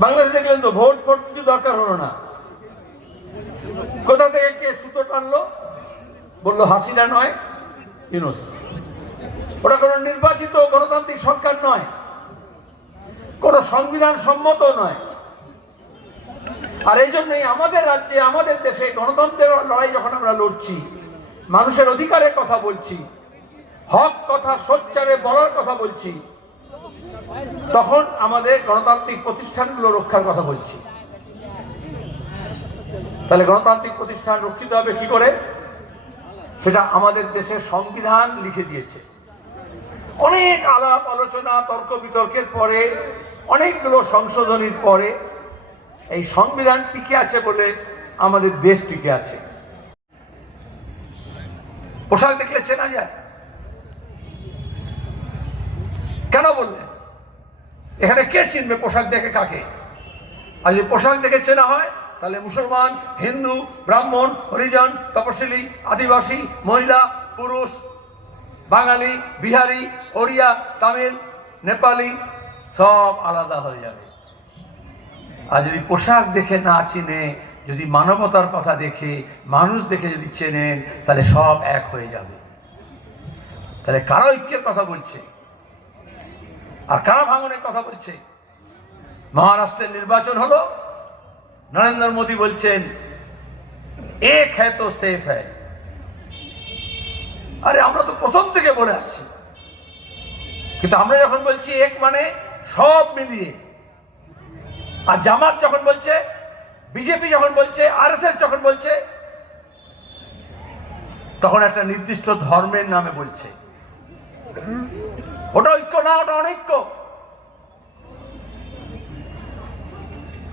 বাংলাদেশে দেখলেন তো, ভোট ফোট কিছু দরকার হলো না। কোথা থেকে কে সুতো টানলো? বলল, হাসিনা নয়, ইউনুস। ওটা কোনো নির্বাচিত গণতান্ত্রিক সরকার নয়। কোনো সংবিধান সম্মত নয়। আর এই জন্যই আমাদের রাজ্যে, আমাদের দেশে গণতন্ত্রের লড়াই যখন আমরা লড়ছি, মানুষের অধিকারের কথা বলছি, হক কথা, সোচ্চারে বলার কথা বলছি তখন আমাদের গণতান্ত্রিক প্রতিষ্ঠানগুলো রক্ষার কথা বলছি। তাহলে গণতান্ত্রিক প্রতিষ্ঠান রক্ষিত হবে কি করে? সেটা আমাদের দেশের সংবিধান লিখে দিয়েছে। অনেক আলাপ, আলোচনা, তর্ক বিতর্কের পরে, অনেকগুলো সংশোধনীর পরে এই সংবিধান টিকে আছে বলে আমাদের দেশ টিকে আছে। পোশাক দেখলে চেনা যায়। কেন বললেন? এখানে কে চিনবে পোশাক দেখে কাকে? আর যদি পোশাক দেখে চেনা হয়, তাহলে মুসলমান, হিন্দু, ব্রাহ্মণ, হরিজন তপশিলি আদিবাসী, মহিলা, পুরুষ, বাঙালি, বিহারি, ওড়িয়া, তামিল, নেপালি, সব আলাদা হয়ে যাবে। আর যদি পোশাক দেখে না চিনে, যদি মানবতার কথা দেখে, মানুষ দেখে যদি চেনেন, তাহলে সব এক হয়ে যাবে। তাহলে কারা ঐক্যের কথা বলছে? আর কারা ভাঙনের কথা বলছে? মহারাষ্ট্রের নির্বাচন হলো। নরেন্দ্র মোদী বলছেন, এক হ্যাঁ তো সেফ হ্যাঁ আরে, আমরা তো প্রথম থেকে বলে আসছি। কিন্তু আমরা যখন বলছি এক মানে সব মিলিয়ে, আর জামাত যখন বলছে, বিজেপি যখন বলছে আর যখন বলছে, তখন একটা নির্দিষ্ট ধর্মের নামে বলছে। ওটা ঐক্য না ওটা অনৈক্য।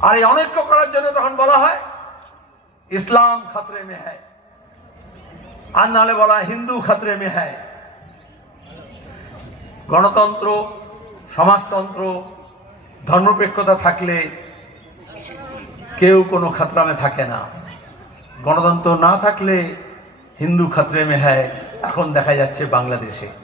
আর এই অনৈক্য করার জন্য তখন বলা হয়, ইসলাম খাতরে মে হ্যায়। আর নাহলে বলা হিন্দু খাতরে মে হ্যায়। গণতন্ত্র, সমাজতন্ত্র, ধর্মপেক্ষতা থাকলে কেউ কোনো খাতরামে থাকে না। গণতন্ত্র না থাকলে হিন্দু খাতরে মে হ্যায়, এখন দেখা যাচ্ছে বাংলাদেশে।